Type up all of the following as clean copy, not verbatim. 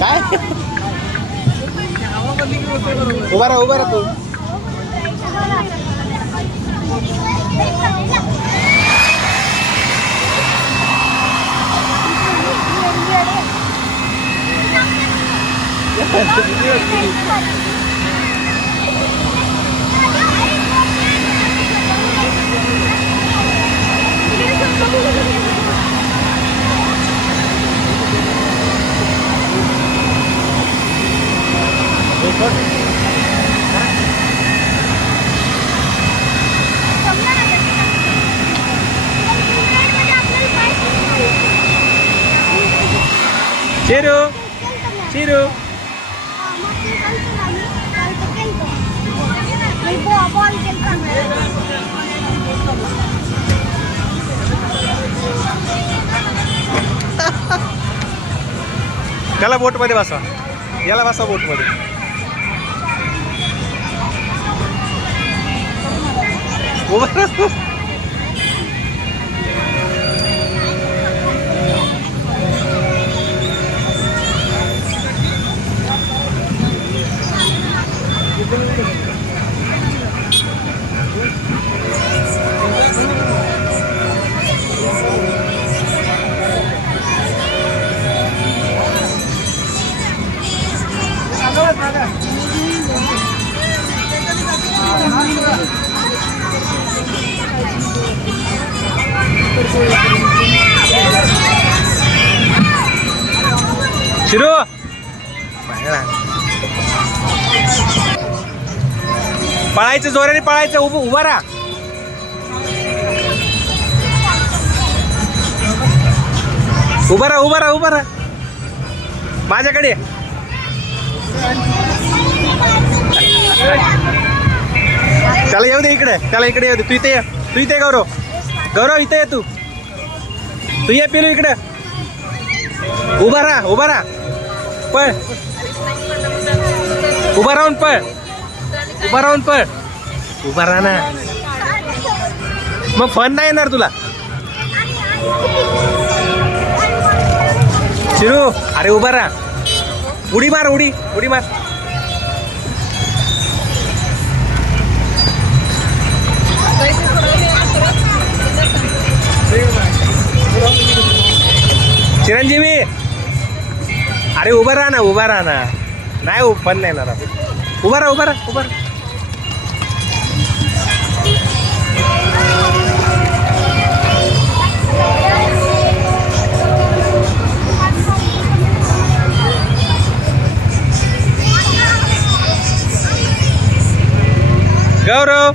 काय उभा राहा तू. चिरू चिरू त्याला बोट मध्ये बसवा, याला बसवा बोट मध्ये. शिरू पळायचं, जोराने पळायचं. उभा राहा. उभा राहा, उभा राहा, उभा राहा. माझ्याकडे त्याला येऊ दे इकडे, त्याला इकडे येऊ दे. तू इथे ये, तू इथे गौरव, गौरव इथे ये. तू ये पिलू इकडे. उभा राहा, उभा राहा. पळ, उभा राहून पळ, उभा राहून पळ. उभा राहा ना, मग फन नाही येणार तुला. शिरू अरे उभा राहा. उडी मार, उडी उडी मार. चिरंजीवी अरे उभा राहा ना, उभा राहा ना. नाही पण नाही येणार. उभा राहा, उभा राहा, उभा राहा. गौरव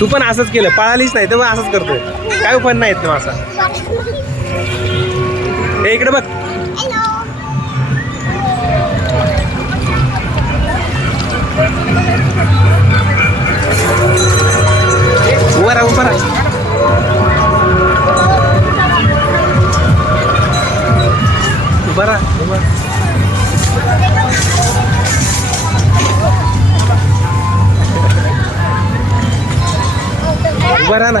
तू पण असंच केलं, पळालीच नाही तर मग असंच करतोय. काय पण नाही येत ना असं. हे इकडे बघ. उभा राहा, उभा राहा. उभा राहा, उभा. उभा राहा ना.